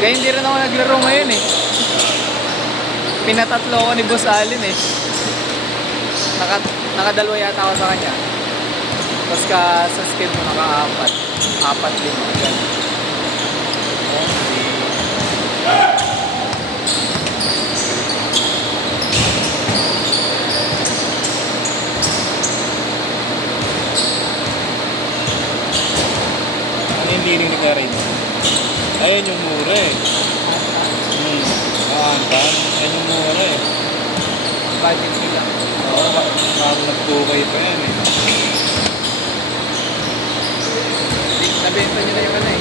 Kaya hindi rin ako naglaro ngayon eh. Pinatatlo ako ni Boss Alin eh. Nakadalawa yata ako sa kanya. Tapos sa skill mo naka-apat. 4-5. Ganun. Ano yung lining ni Karen? Ayan yung mura eh. Ayan yung mura eh. Budget nila. Oo, parang nagtukay pa yan eh. Nabenta nyo na yung ano eh.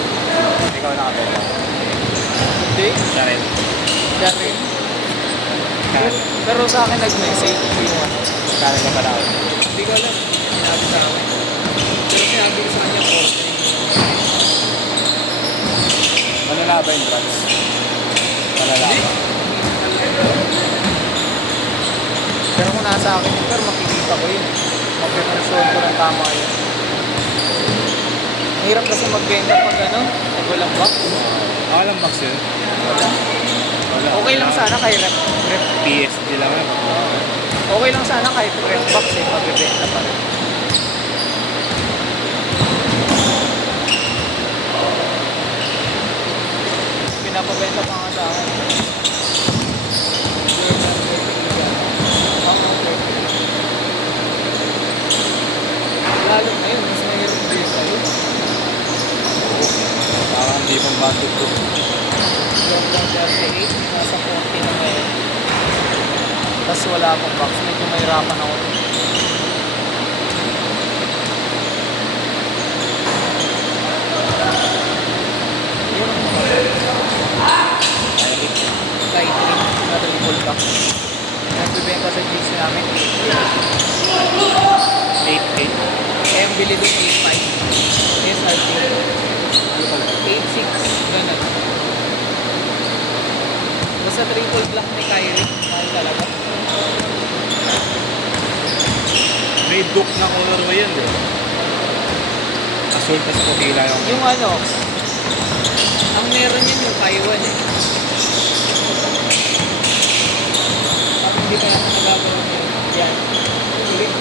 Ikaw nakabenta. Hindi. Siya rin. Siya rin. Pero sa akin nag-message yung ano. Kaya ka pala ako. Hindi ko alam. Sinabi sa akin. Pero sinabi ko sa kanya po. Malalaban yung drugs. Malalaban. Pero kung nasa akin yun, pero makikita ko yun. Mag-control ko ng tama yun. Hirap kasi magbenta pag ano, pag walang box. Walang box yun. Wala. Okay lang sana kahit rep. PSD lang yun. Okay lang sana kahit rep box eh, magbebenta pa rin. Pinapabenta pa nga sa akin. Lalo na yun, mas mayroon din sa'yo. Parang hindi pang budget ko. Jordan 38, nasa 40 na ngayon. Tapos wala akong box, medyo mahirapan ako. Yun ang kahit na triple box. Nagbibenta sa GC namin 8-8. eh ang bili doon 8.5 SRP 8.6 ganun. Basta triple black ni Kyrie mahal talaga. May duke na color ba yan eh? Asul tas puti lang yung... Yung ano, ang meron yan yung Taiwan eh. Pag hindi pa natin nagagawa yun, yan. Ulit.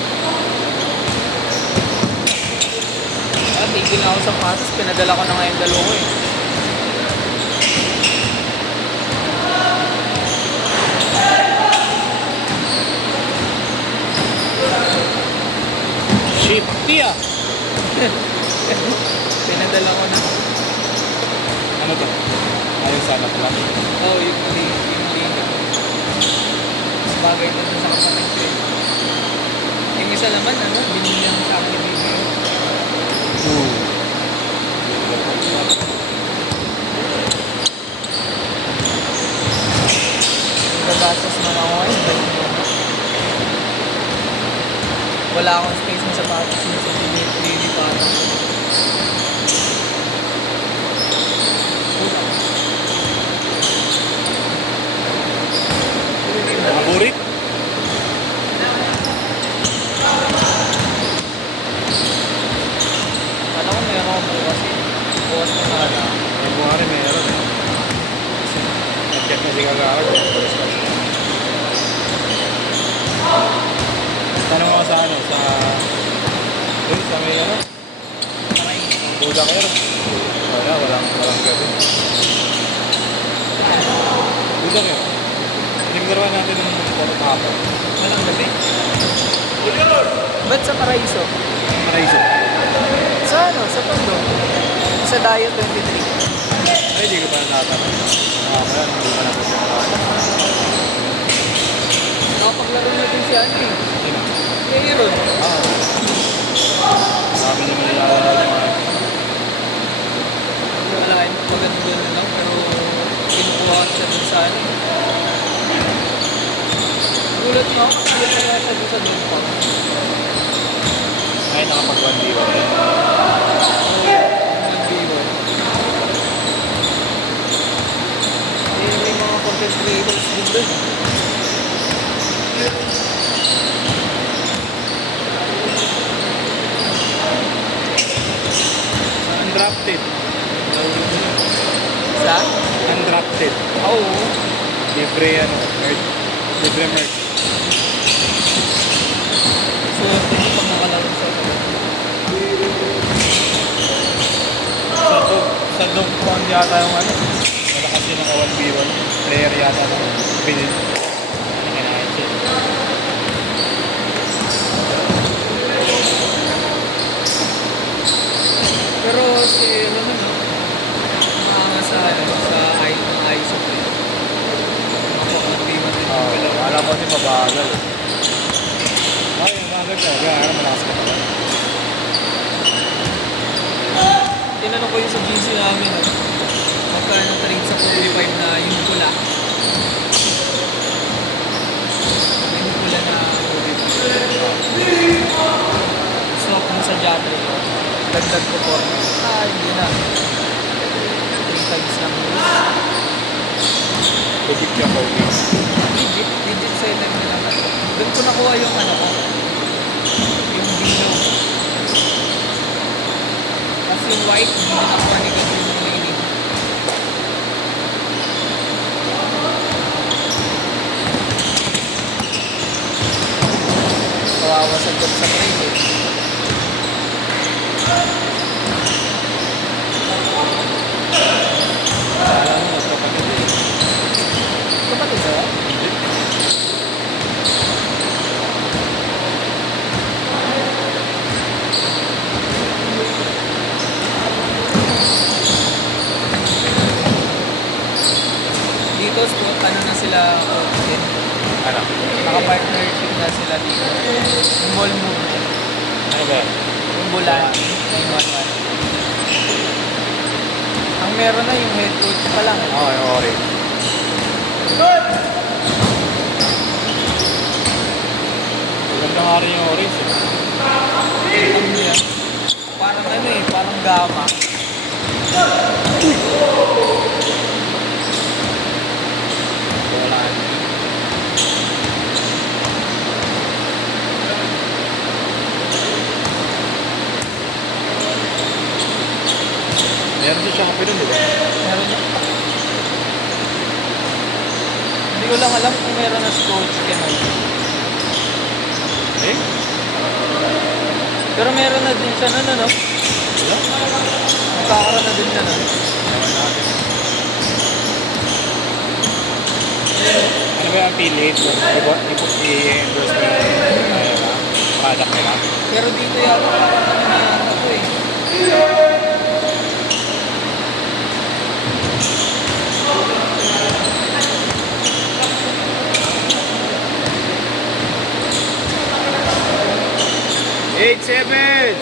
Tigil na ako sa patas, pinadala ko na nga yung dalawa eh. Shifty ah! Pinadala ko na. Ano to? Ayun sana pala. Oo, oh, yung mali. Mas bagay na sa kapatid ko eh. Yung isa naman, ano, binili lang sa akin ni Bibi. Gagastos man ako ngayon. Wala akong space na sapatos na sa lilipatan. Maburit? Alam ko meron ako bukas eh. Bukas na sana. May buhari meron eh. Nag-check na si Kagawad. Tanong ako sa ano, sa... Dun, sa may ano? Budaker. Walang gabi. Budaker. Tinigdaruan natin ng photo hapon. Walang gabi. Ba't sa Paraiso? Paraiso. Sa ano? Sa Tondo? Sa Dayo 23. Ay, di ko pa natatanong. Kaya hindi pa natatanong. Nakapaglaro na din si ano eh. Sino? Aaron. Sabi naman nilawan na yung mga... Wala yun. Maganda na lang. Pero kinukuha siya dun sa ano eh. Gulat nga ako kasi yun na siya dun sa doon pa. Ay, nakapag-1v1 eh. May mga content creators din doon. Undrafted. Sa? Undrafted. United. Oo. Libre ano, merch. Libre merch. Swerte mo pag nakalaro sa ito. Sa dog pound yata yung ano. Malakas yun ng 1v1. Player yata ng Pinil. Ano kinahin siya? Pero si Ron ano, maangas sa ano, sa ISO play. Mapakatiman din yung kalaw. Alam ko kasi mabagal. Ay, mabagal siya. Kaya malakas ka naman. Tinanong ko yung sa GC namin, no? Magkano trade sa 45 na yung pula. Yung pula na 45. Swap mo sa Jabri ko. Dagdag ko po. Hindi na. 3 times lang yun. Tubig siya po. Digit setup na lang. Doon ko nakuha yung ano ko. Yung below. Kasi yung white, hindi na nakuha ni kasi yung lady. Kawawa sa job sa trade eh. Alam mo, kapatid eh. Kapatid sa'yo? Dito, ano na sila, din. Ano? Naka-partnership na sila dito. Yung mall mo. Ano ba? Yung Bulan. Yung Bulan. Ang meron na yung head coach pa lang. Eh. Oo, yung orange. Maganda nga rin yung orange eh. Tingnan mo yan. Parang ano eh, parang gama. Wala na. Meron siya Shopee nun, di ba? Meron na. Hindi ko lang alam kung meron na si Coach Kenoy. Eh? Pero meron na din siya nun, ano? Wala? Magkakaroon na din siya nun. Naman natin. Ano ba yung affiliate mo? I-endorse mo yung product nila? Pero dito yata parang ano na ako eh. Eight, seven!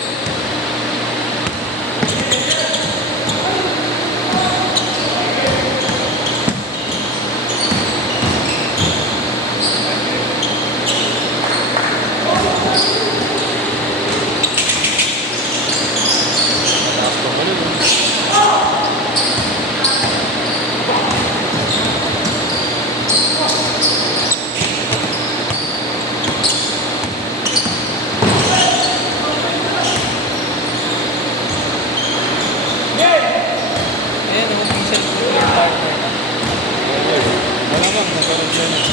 Ayan, official footwear partner na. Wala bang nagkaroon siya na?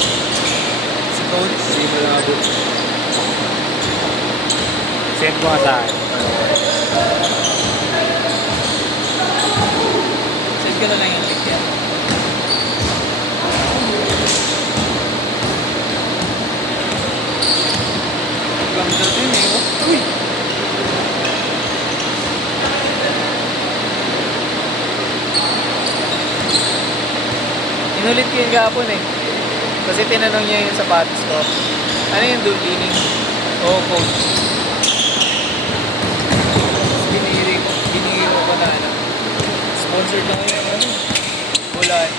Si Coach. Hindi mo nabot. Send mo sa akin. Send ko na lang yung link yan. Ganda din eh. Oh. Uy! Inulit ko yung gapon eh. Kasi tinanong niya yung sapatos ko. Ano yung leaning? Oo, Coach. Tapos biniro ko na ano. Sponsored na ngayon. Ano? Bulan.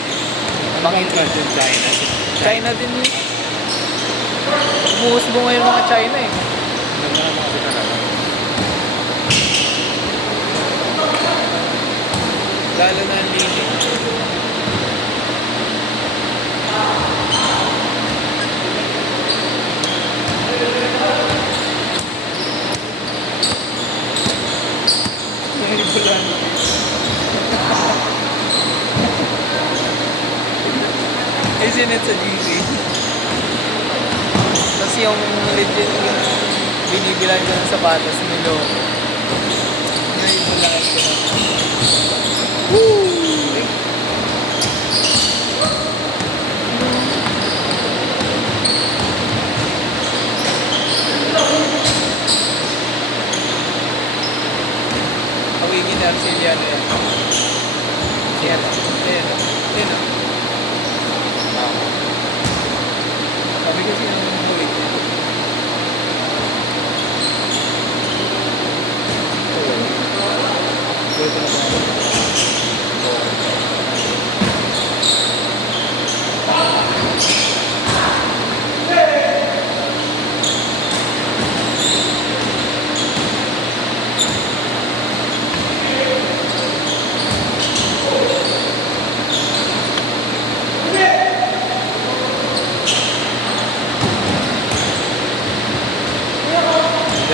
Bakit ba dyan China? China din yun. Umuusbo ngayon mga China eh. Ganda naman kasi talaga. Lalo na ang leaning. Bulan. Isinet sa GC. Tapos yung legit yung binibilan ko ng sapatos nilo. Ngayon mo lang ko na. Woo! Pagiging na Arceliano yan. Yan. Yan. Yan. Sabi kasi yung buwig niya. Pwede na ba?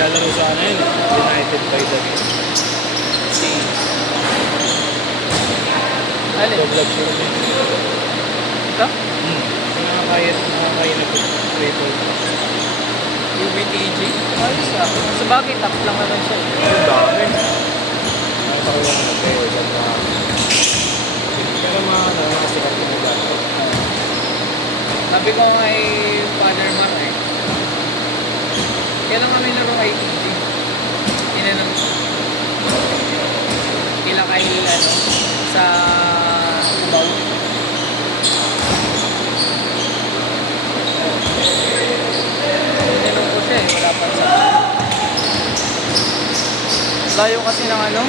Naglalaro sana yun. United by the game. Si... Alin? Vlog siya rin. Ito? Nakakaya na po. Triple. UBTG? Ayos ah. Sa bagay, top lang naman siya. Ang dami. Nakita ko yung nag-tayo dyan na pero mga sikat ko mula. Sabi ko nga Father Mar eh. Kailan kami laro ITG? Inanong kila kay ano sa Cubao. Inanong ko siya eh, wala pa sa layo kasi ng ano